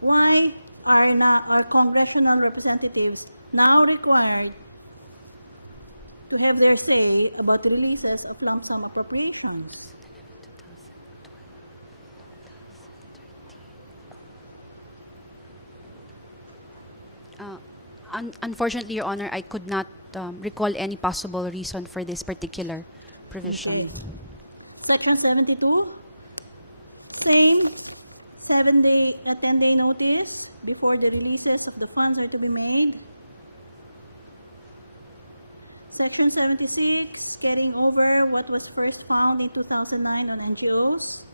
why are our congressional representatives now required to have their say about the releases of lump sum appropriations? Unfortunately, Your Honor, I could not recall any possible reason for this particular provision. Okay. Section 72, same 10-day notice before the releases of the funds are to be made. Section 76, carrying over what was first found in 2009 on NGOs.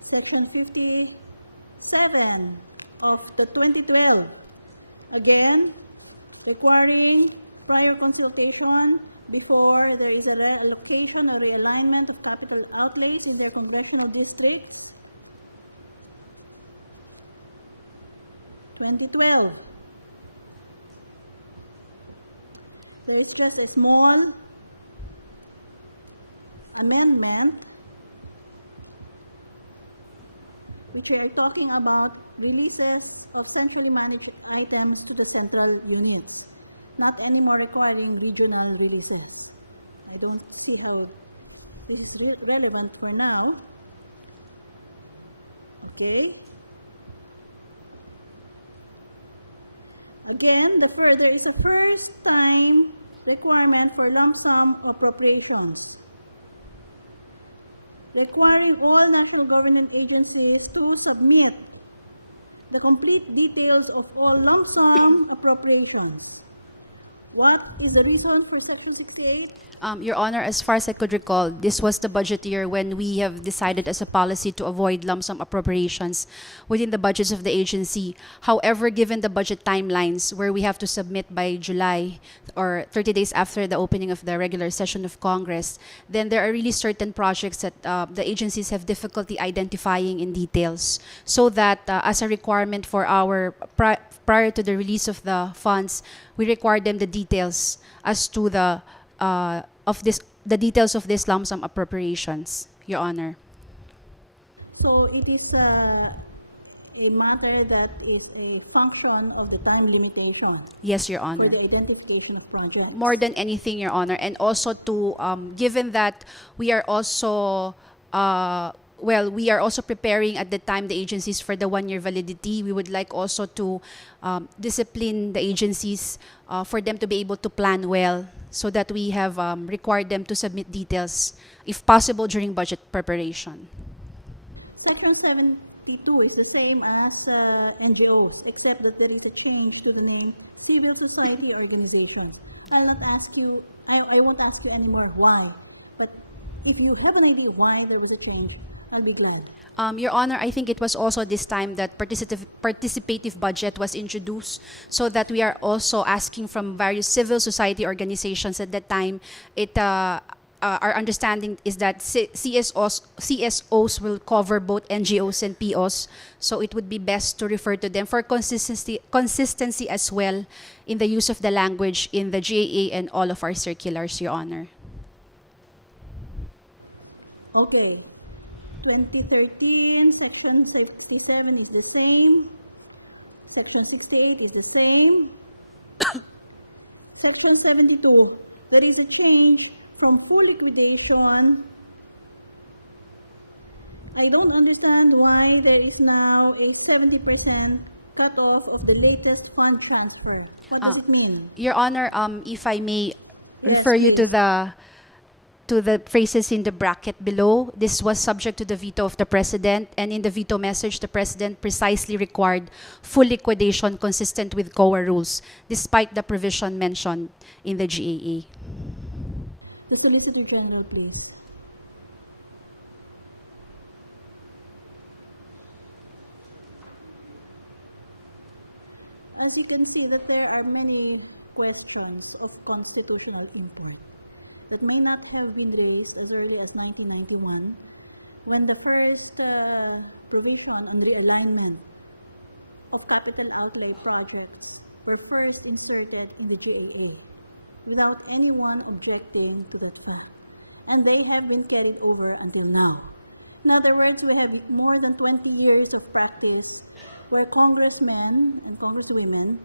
Section 57 of the 2012, again, requiring prior consultation before there is a reallocation or realignment of capital outlays in their congressional districts. 2012. There is just a small amendment which we are talking about releases of centrally managed items to the central units, not anymore requiring regional releases. I don't see how this is relevant for now. Okay. Again, there is a first time requirement for lump sum appropriations, requiring all national government agencies to submit the complete details of all lump sum appropriations. What is the reason for Section 68? Your Honor, as far as I could recall, this was the budget year when we have decided as a policy to avoid lump sum appropriations within the budgets of the agency. However, given the budget timelines where we have to submit by July or 30 days after the opening of the regular session of Congress, then there are really certain projects that the agencies have difficulty identifying in details. So that as a requirement for our prior to the release of the funds, we require them the details as to the details of this lump sum appropriations, Your Honor. So it is a matter that is a function of the time limitation Yes, Your Honor. for the identification of projects. More than anything, Your Honor, and also to given that we are also we are also preparing at the time the agencies for the 1-year validity. We would like also to discipline the agencies for them to be able to plan well, so that we have required them to submit details, if possible, during budget preparation. Section 72 is the same as NGOs, except that there is a change to the name civil society organizations. I'll not ask you, I won't ask you anymore why, but if you have an idea why there was a change, I'll be glad. Your Honor, I think it was also this time that participative budget was introduced, so that we are also asking from various civil society organizations at that time. Our understanding is that CSOs will cover both NGOs and POs, so it would be best to refer to them for consistency as well in the use of the language in the GAA and all of our circulars, Your Honor. Okay. 2013, Section 67 is the same. Section 68 is the same. Section 72, there is a change from full liquidation. I don't understand why there is now a 70% cutoff of the latest fund transfer. What does it mean? Your Honor, if I may Yes, refer you please. to the phrases in the bracket below. This was subject to the veto of the President, and in the veto message, the President precisely required full liquidation consistent with COA rules, despite the provision mentioned in the GAA. The Solicitor General, please. As you can see, that there are many questions of constitutional import that may not have been raised as early as 1991, when the first provision on realignment of capital outlay projects were first inserted in the GAA, without anyone objecting to that fact. and they have been carried over until now. In other words, we have more than 20 years of practice where congressmen and congresswomen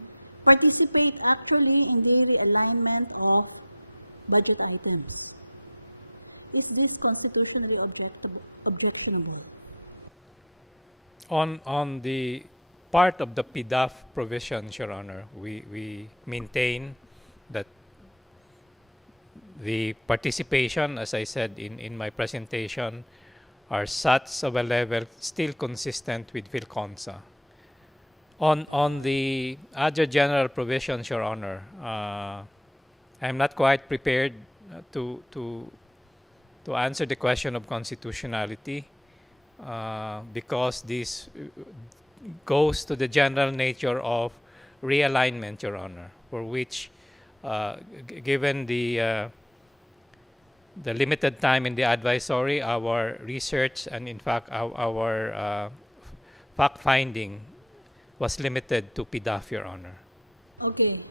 participate actually in the realignment of budget items. Is this constitutionally objectionable? On the part of the PDAF provisions, Your Honor, we maintain that the participation, as I said in my presentation, are such of a level still consistent with PhilConsa. On the other general provisions, Your Honor, I'm not quite prepared to answer the question of constitutionality because this goes to the general nature of realignment, Your Honor, for which, given the limited time in the advisory, our research and in fact our fact-finding was limited to PDAF, Your Honor. Okay.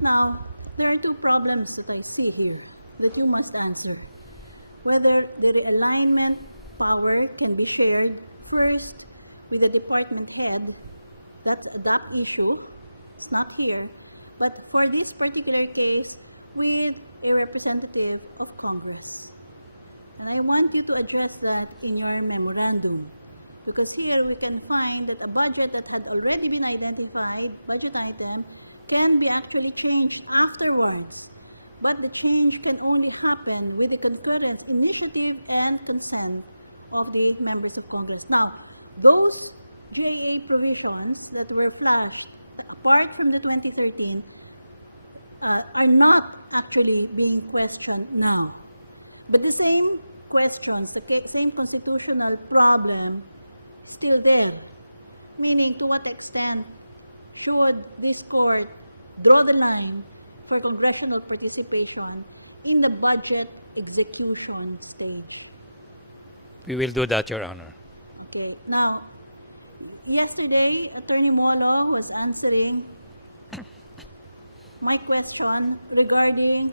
Now, there are two problems that I see here that you must answer. Whether the realignment power can be shared first with the department head, that's a DAP issue, it's not here, but for this particular case, with a representative of Congress. And I want you to address that in your memorandum, because here we can find that a budget that had already been identified, budget item, can be actually changed afterwards. But the change can only happen with the concurrence, initiative, and consent of the members of Congress. Now, those JA provisions that were flashed, apart from the 2013, are not actually being questioned now. But the same questions, the same constitutional problem is still there. Meaning, to what extent should this court draw the line for congressional participation in the budget execution stage? We will do that, Your Honor. Okay. Now, yesterday, Attorney Molo was answering my question regarding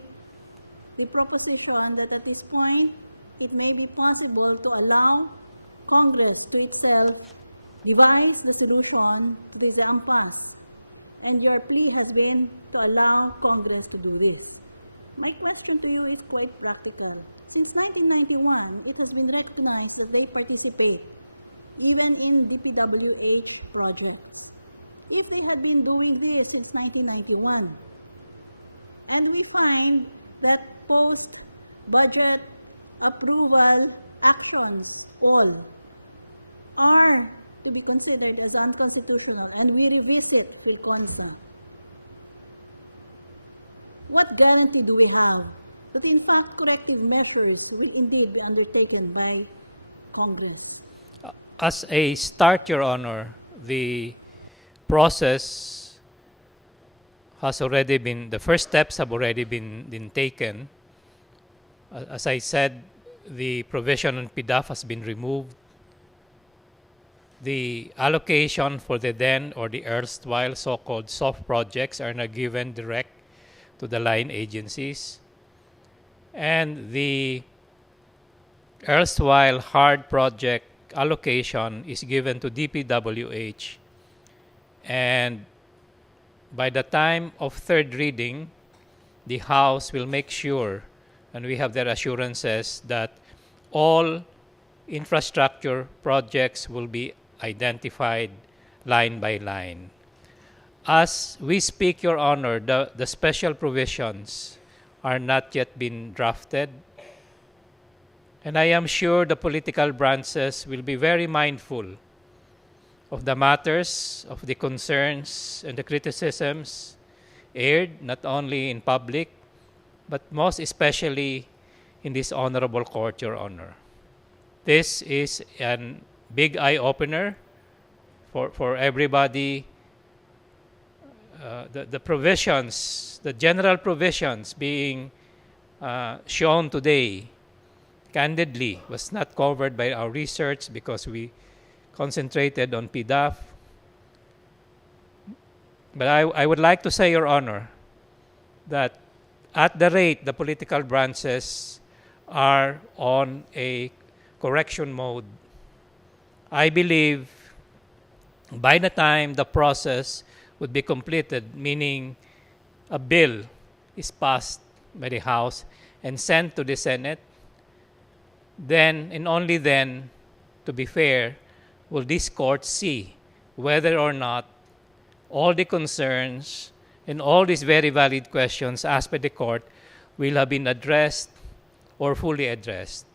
the proposition that at this point, it may be possible to allow Congress to itself devise the solution to this impasse. And your plea has been to allow Congress to do this. My question to you is quite practical. Since 1991, it has been recognized that they participate even in DPWH projects. If they had been doing this since 1991, and we find that post-budget approval actions all are to be considered as unconstitutional, and we revisit PhilConsa, what guarantee do we have that in fact corrective measures will indeed be undertaken by Congress? As a start, Your Honor, the process has already been, the first steps have already been taken. As I said, the provision on PDAF has been removed. The allocation for the then or the erstwhile so-called soft projects are now given direct to the line agencies. And the erstwhile hard project allocation is given to DPWH. And by the time of third reading, the House will make sure, and we have their assurances, that all infrastructure projects will be identified line by line. As we speak, Your Honor, the special provisions are not yet been drafted. And I am sure the political branches will be very mindful of the matters, of the concerns and the criticisms aired not only in public, but most especially in this honorable court, Your Honor. This is a big eye-opener for everybody. The provisions, the general provisions being shown today, candidly, was not covered by our research because we concentrated on PDAF. But I would like to say, Your Honor, that at the rate the political branches are on a correction mode. I believe by the time the process would be completed, meaning a bill is passed by the House and sent to the Senate, then and only then, to be fair, will this court see whether or not all the concerns and all these very valid questions asked by the court will have been addressed or fully addressed.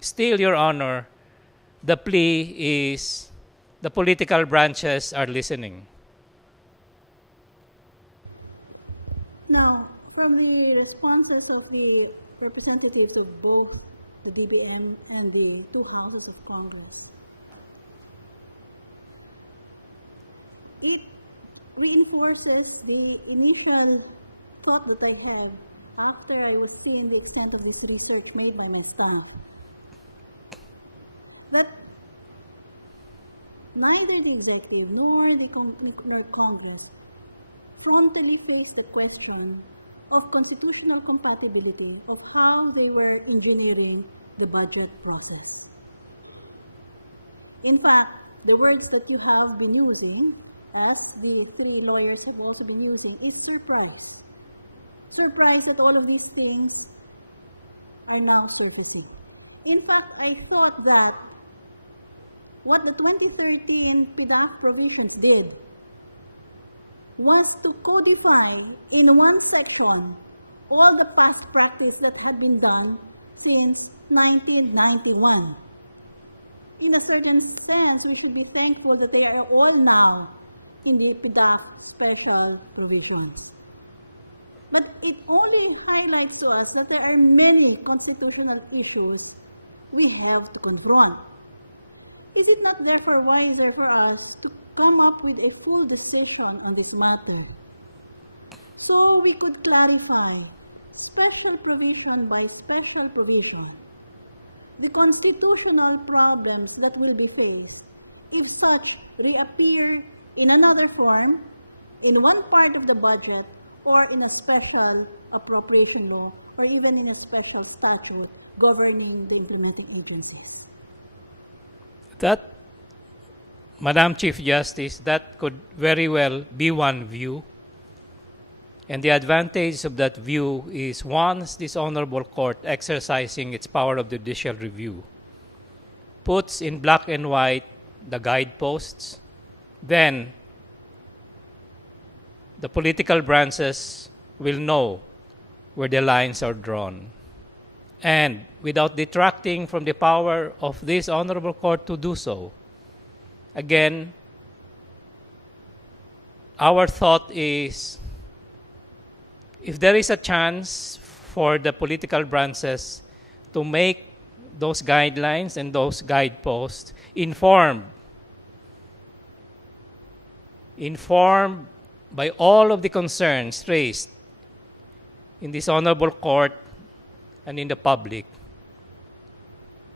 Still, Your Honor, the plea is the political branches are listening. Now, from the responses of the representatives of both the DBM and the two houses of Congress, it reinforces the initial thought that I have after I was seeing the extent of this research made by my staff, that neither the executive nor Congress frontally faced the question of constitutional compatibility of how they were engineering the budget process. In fact, the words that you have been using, as the three lawyers have also been using, is surprise. Surprise that all of these things are now surfacing. In fact, I thought that what the 2013 PDAF provisions did was to codify in one section all the past practice that had been done since 1991. In a certain sense, we should be thankful that they are all now in the PDAF special provisions. But it only highlights to us that there are many constitutional issues we have to confront. Is it not therefore wiser for us to come up with a full decision on this matter, so we could clarify, special provision by special provision, the constitutional problems that will be faced if such reappear in another form, in one part of the budget, or in a special appropriation law, or even in a special statute governing the implementing agencies? That, Madam Chief Justice, that could very well be one view. And the advantage of that view is once this honorable court, exercising its power of judicial review, puts in black and white the guideposts, then the political branches will know where the lines are drawn. And without detracting from the power of this honorable court to do so, again, our thought is, if there is a chance for the political branches to make those guidelines and those guideposts informed by all of the concerns raised in this honorable court and in the public,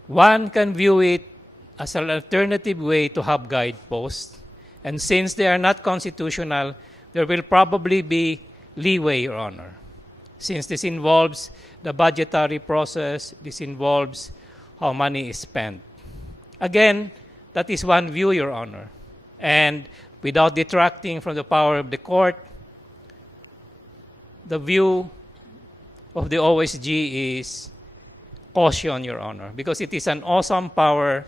one can view it as an alternative way to have guideposts. And since they are not constitutional, there will probably be leeway, Your Honor. Since this involves the budgetary process, this involves how money is spent. Again, that is one view, Your Honor. And without detracting from the power of the court, the view of the OSG is caution, Your Honor, because it is an awesome power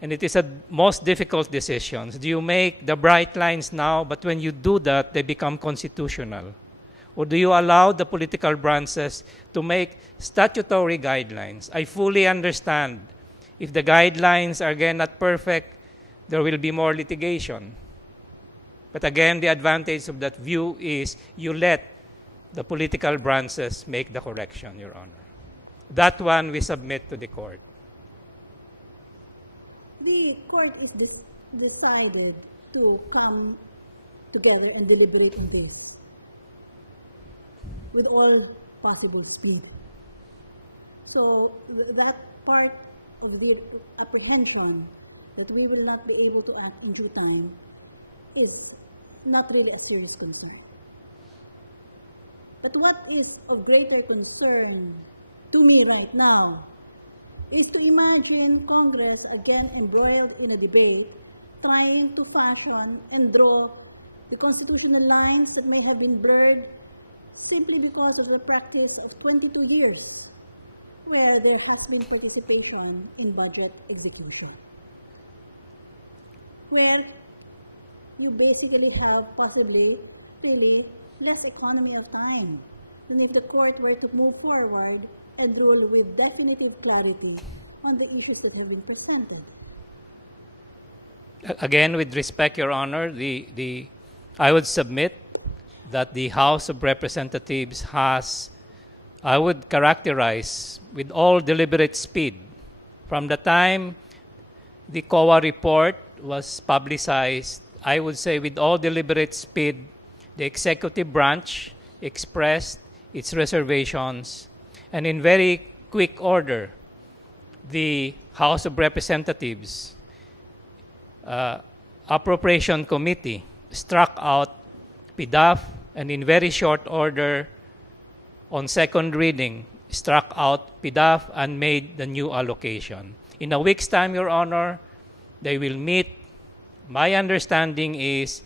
and it is a most difficult decisions. Do you make the bright lines now, but when you do that, they become constitutional? Or do you allow the political branches to make statutory guidelines? I fully understand if the guidelines are again not perfect, there will be more litigation. But again, the advantage of that view is you let the political branches make the correction, Your Honor. That one we submit to the court. The court is decided to come together and deliberate on this with all possible speed. So that part of the apprehension that we will not be able to act in due time is not really a serious concern. But what is of greater concern to me right now is to imagine Congress again embroiled in a debate, trying to fashion and draw the constitutional lines that may have been blurred simply because of the practice of 22 years where there has been participation in budget execution, where you basically have possibly really less economy of time than if the court were to move forward and rule with definitive clarity on the issues that have been presented. Again, with respect, Your Honor, I would submit that the House of Representatives has, I would characterize with all deliberate speed, from the time the COA report was publicized, I would say with all deliberate speed, the executive branch expressed its reservations, and in very quick order, the House of Representatives Appropriation Committee struck out PDAF, and in very short order, on second reading, struck out PDAF and made the new allocation. In a week's time, Your Honor, they will meet. My understanding is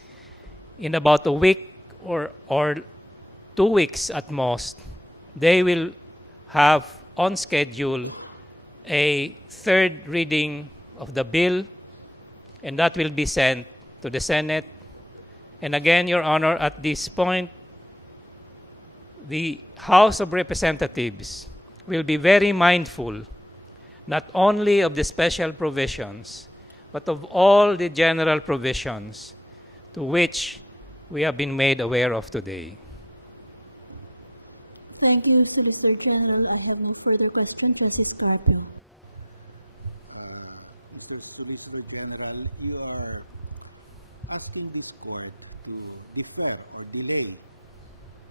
in about a week or 2 weeks at most, they will have on schedule a third reading of the bill, and that will be sent to the Senate. And again, Your Honor, at this point, the House of Representatives will be very mindful not only of the special provisions, but of all the general provisions to which we have been made aware of today. Thank you, Solicitor General. I have no further question. Justice Carpio. Mr. Solicitor General, you are asking this court to defer or delay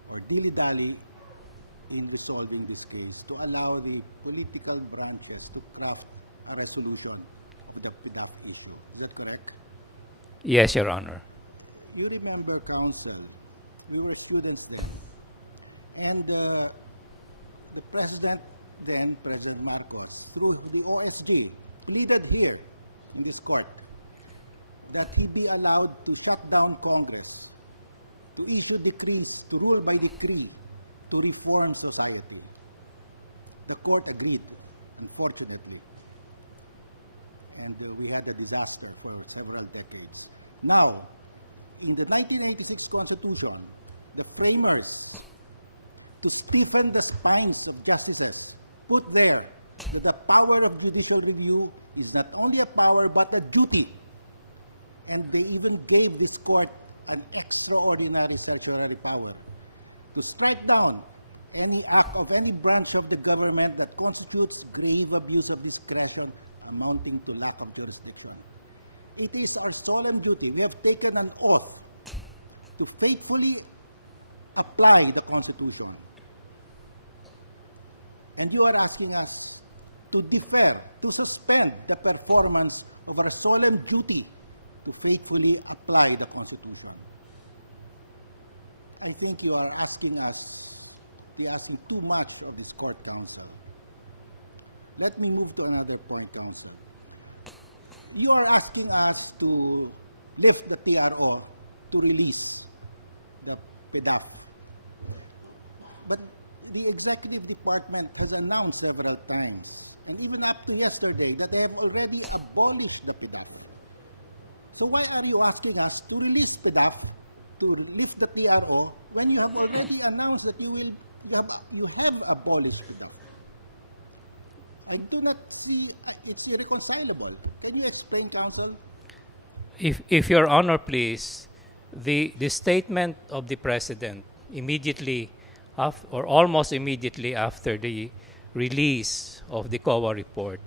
or dilly-dally in resolving this case to allow the political branches to craft a resolution of the PDAF issue. Is that correct? Yes, Your Honor. You remember, counsel, we were students then, and the president then, President Marcos, through the OSG, pleaded here in this court that he be allowed to shut down Congress, to issue decrees, to rule by decree, to reform society. The court agreed, unfortunately, and we had a disaster for several decades. Now, in the 1986 Constitution, the framers, to stiffen the spines of justices, put there that the power of judicial review is not only a power but a duty. And they even gave this court an extraordinary certiorari power to strike down any act of any branch of the government that constitutes grave abuse of discretion amounting to lack of jurisdiction. It is our solemn duty. We have taken an oath to faithfully apply the Constitution. And you are asking us to defer, to suspend the performance of our solemn duty to faithfully apply the Constitution. I think you are asking too much of this court, counsel. Let me move to another point, counsel. You are asking us to lift the TRO to release the PDAF. But the executive department has announced several times, and even up to yesterday, that they have already abolished the PDAF. So why are you asking us to release PDAF, to lift the TRO, when you have already announced that you have abolished PDAF? I do not see, it's irreconcilable. Can you explain, counsel? If Your Honor, please, the statement of the President immediately or almost immediately after the release of the COA report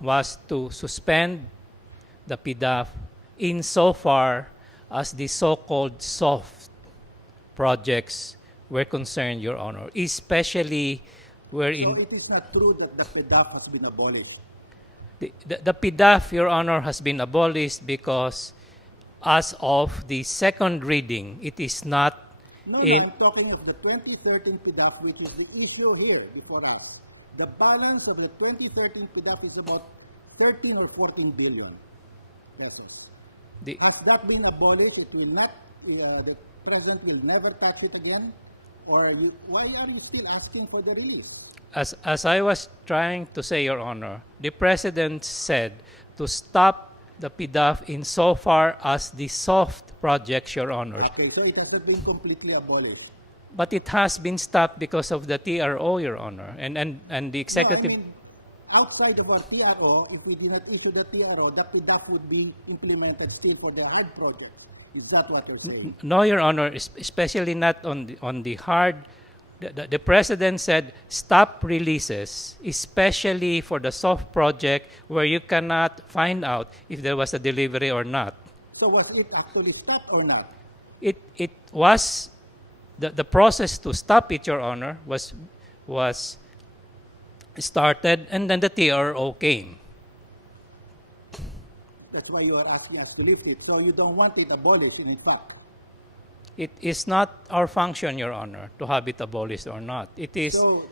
was to suspend the PDAF insofar as the so-called soft projects were concerned, Your Honor, especially where So it is not true that the PDAF has been abolished? The PDAF, Your Honor, has been abolished because as of the second reading, it is not No, I'm talking of the 2013 PDAF, which is the issue here before us. The balance of the 2013 PDAF is about 13 or 14 billion pesos. Has that been abolished? It will not, the President will never touch it again? Or why are you still asking for the release? As I was trying to say, Your Honor, the President said to stop the PDAF insofar as the soft projects, Your Honor. Okay, so it hasn't been completely abolished. But it has been stopped because of the TRO, Your Honor, and the executive. No, I mean, outside of our TRO, if we did not issue the TRO, the PDAF would be implemented still for the hard projects. Is that what you're saying? No, Your Honor, especially not on the hard. The President said stop releases, especially for the soft project where you cannot find out if there was a delivery or not. So was it actually stopped or not? It was the process to stop it, Your Honor, was started, and then the TRO came. That's why you are asking us to lift it. So you don't want it abolished, in fact. It is not our function, Your Honor, to have it abolished or not. It is. So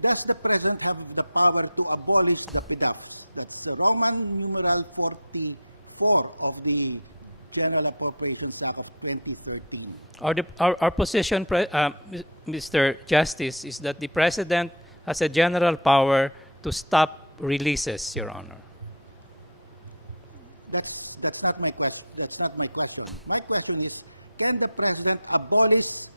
does the President have the power to abolish the PDAFs? That's Roman numeral 44 of the General Appropriations Act of 2013. Our position, Mr. Justice, is that the President has a general power to stop releases, Your Honor. That's not my question. That's not my question. My question is, can the President abolish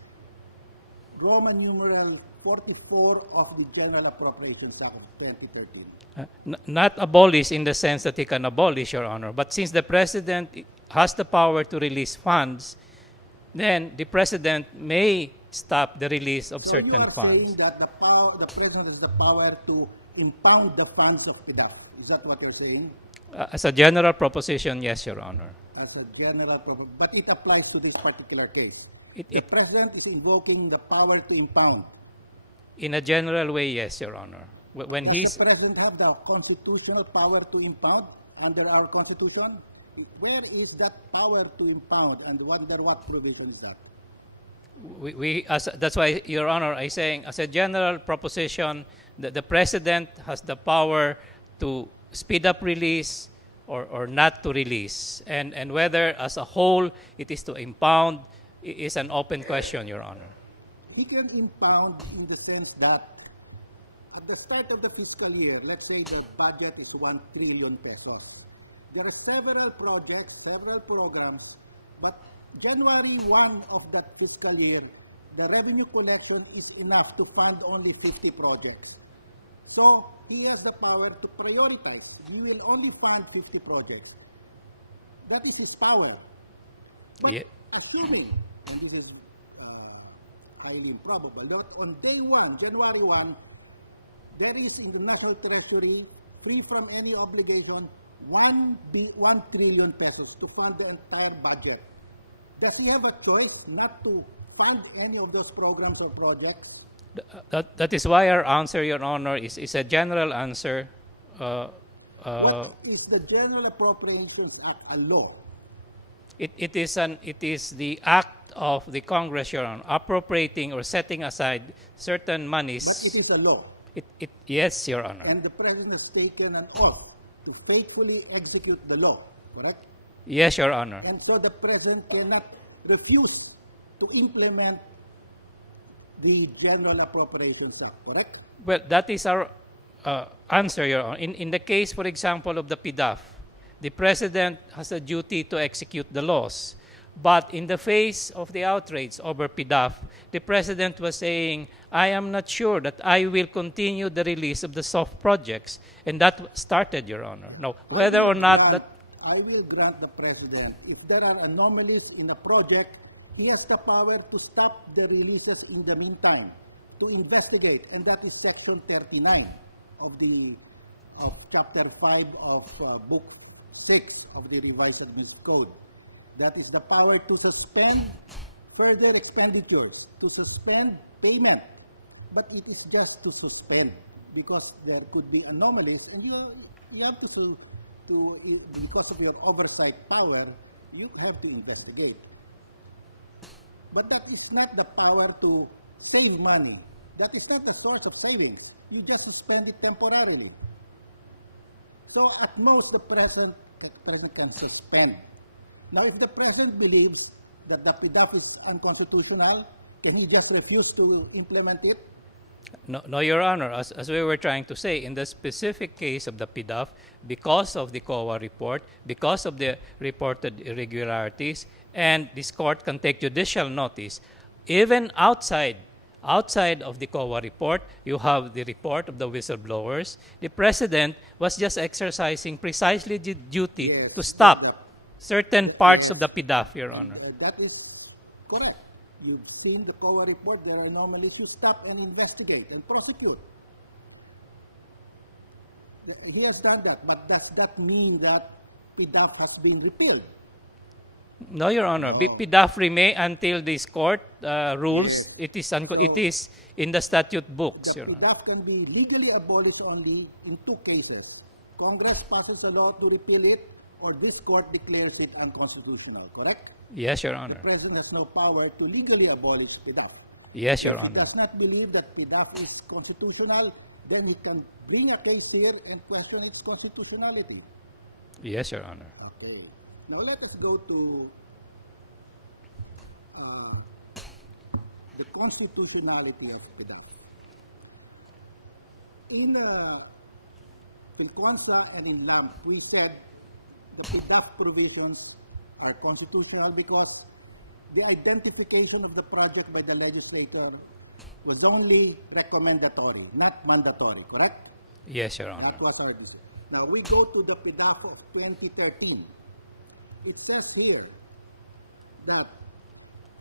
Roman numeral 44 of the General Appropriations Act of 2013? Not abolish in the sense that he can abolish, Your Honor, but since the President has the power to release funds, then the President may stop the release of certain funds. So you are saying that the President has the power to impound the funds of PDAF. Is that what you're saying? As a general proposition, yes, Your Honor. As a general proposition, but it applies to this particular case. The President is invoking the power to impound. In a general way, yes, Your Honor. Does the President have the constitutional power to impound under our Constitution? Where is that power to impound, and under what provision is that? That's why, Your Honor, I'm saying, as a general proposition, the President has the power to speed up release or not to release. And whether as a whole it is to impound is an open question, Your Honor. He can impound in the sense that at the start of the fiscal year, let's say the budget is 1 trillion pesos. There are several projects, several programs, but January 1 of that fiscal year, the revenue collection is enough to fund only 50 projects. So he has the power to prioritize. We will only fund 50 projects. That is his power. But assuming, and this is highly improbable, that on day 1, January 1, there is in the National Treasury, free from any obligation, 1 trillion pesos to fund the entire budget. Does he have a choice not to fund any of those programs or projects? That is why our answer, Your Honor, is a general answer. What is the General Appropriations Act a law? It is the act of the Congress, Your Honor, appropriating or setting aside certain monies. But it is a law. Yes, Your Honor. And the President has taken an oath to faithfully execute the law, correct? Yes, Your Honor. And so the President cannot refuse to implement the General Appropriations Act, correct? Well, that is our answer, Your Honor. In the case, for example, of the PDAF, the President has a duty to execute the laws. But in the face of the outrage over PDAF, the President was saying, I am not sure that I will continue the release of the soft projects. And that started, Your Honor. Yeah. Now, whether or not... I will grant the President, if there are anomalies in a project, he has the power to stop the releases in the meantime, to investigate, and that is Section 39 of Chapter 5 of Book 6 of the Revised Administrative Code. That is the power to suspend further expenditures, to suspend payment. But it is just to suspend, because there could be anomalies, and you have to because of your oversight power, you have to investigate. But that is not the power to save money. That is not the source of savings. You just suspend it temporarily. So at most, the president can suspend. Now, if the president believes that the PDAF is unconstitutional, can he just refuse to implement it? No, Your Honor. As we were trying to say, in the specific case of the PDAF, because of the COA report, because of the reported irregularities, and this court can take judicial notice, even outside of the COA report, you have the report of the whistleblowers. The president was just exercising precisely the duty Yes, to stop the- certain parts yes. of the PDAF, Your Honor. And that is correct. You've seen the COA report. There are anomalies. You stop and investigate and prosecute. He has done that. But does that mean that PDAF has been repealed? No, Your Honor. No. PDAF remain until this court rules. Yes. It is So, it is in the statute books. The Your Honor. PDAF can be legally abolished only in two cases. Congress passes a law to repeal it, or this court declares it unconstitutional, correct? Yes, Your Honor. The president has no power to legally abolish PDAF. Yes, Your If he Honor. does not believe that PDAF is constitutional, then he can bring a case here and question its constitutionality. Yes, Your Honor. Okay. Now let us go to the constitutionality of PDAF. In Filconsa and in LAMP, we said the PDAF provisions are constitutional because the identification of the project by the legislator was only recommendatory, not mandatory, correct? Yes, Your Honor. That was our decision. Now we go to the PDAF of 2013. It says here that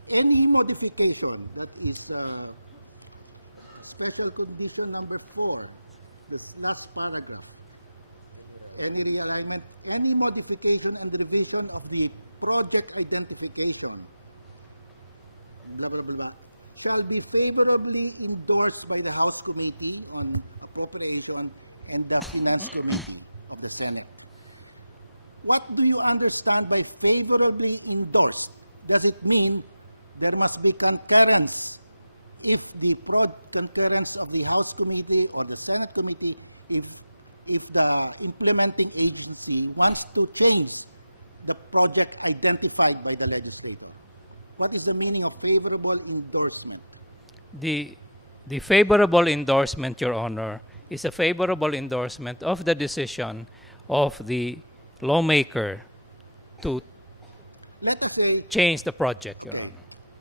any modification, that is special condition number 4, this last paragraph, any realignment, any modification and revision of the project identification, blah, blah, blah, blah, shall be favorably endorsed by the House Committee on Appropriation and the Finance Committee of the Senate. What do you understand by favorably endorsed? Does it mean there must be concurrence? If the concurrence of the House Committee or the Senate Committee, if the implementing agency wants to change the project identified by the legislator. What is the meaning of favorable endorsement? The favorable endorsement, Your Honor, is a favorable endorsement of the decision of the lawmaker to Let us say, change the project. Your okay,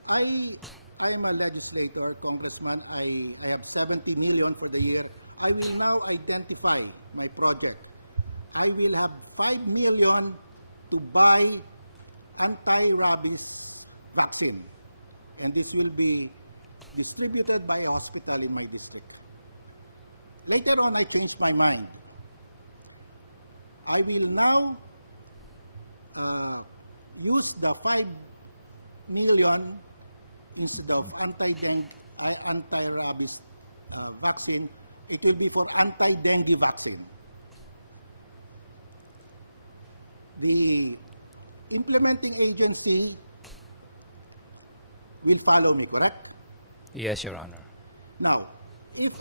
Honor. I am a legislator, congressman. I have 70 million for the year. I will now identify my project. I will have 5 million to buy anti-rabies vaccine. And this will be distributed by a hospital in my district. Later on, I changed my mind. I will now use the 5 million instead of anti-rabies vaccine. It will be for anti-dengue vaccine. The implementing agency will follow me, correct? Yes, Your Honor. Now, if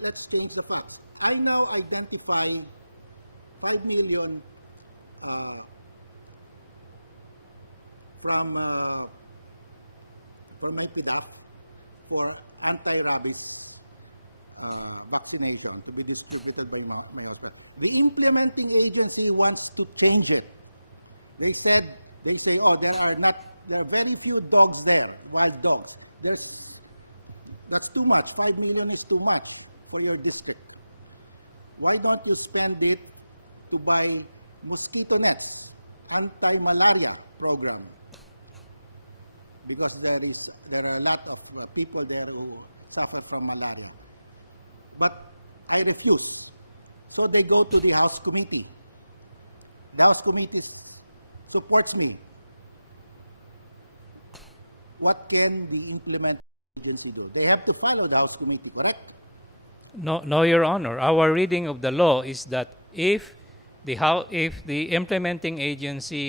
let's change the facts. I now identify 5 million from my PDAF for anti-rabies vaccination to be distributed by my hospital. The implementing agency wants to change it. They say, oh, there are very few dogs there, wild dogs. That's too much. 5 million is too much for your district. Why don't you spend it to buy mosquito nets, anti-malaria program? Because there are a lot of people there who suffer from malaria. But I refuse. So they go to the House Committee. The House Committee supports me. What can the implementing agency do? They have to follow the House Committee, correct? No, Your Honor. Our reading of the law is that if the implementing agency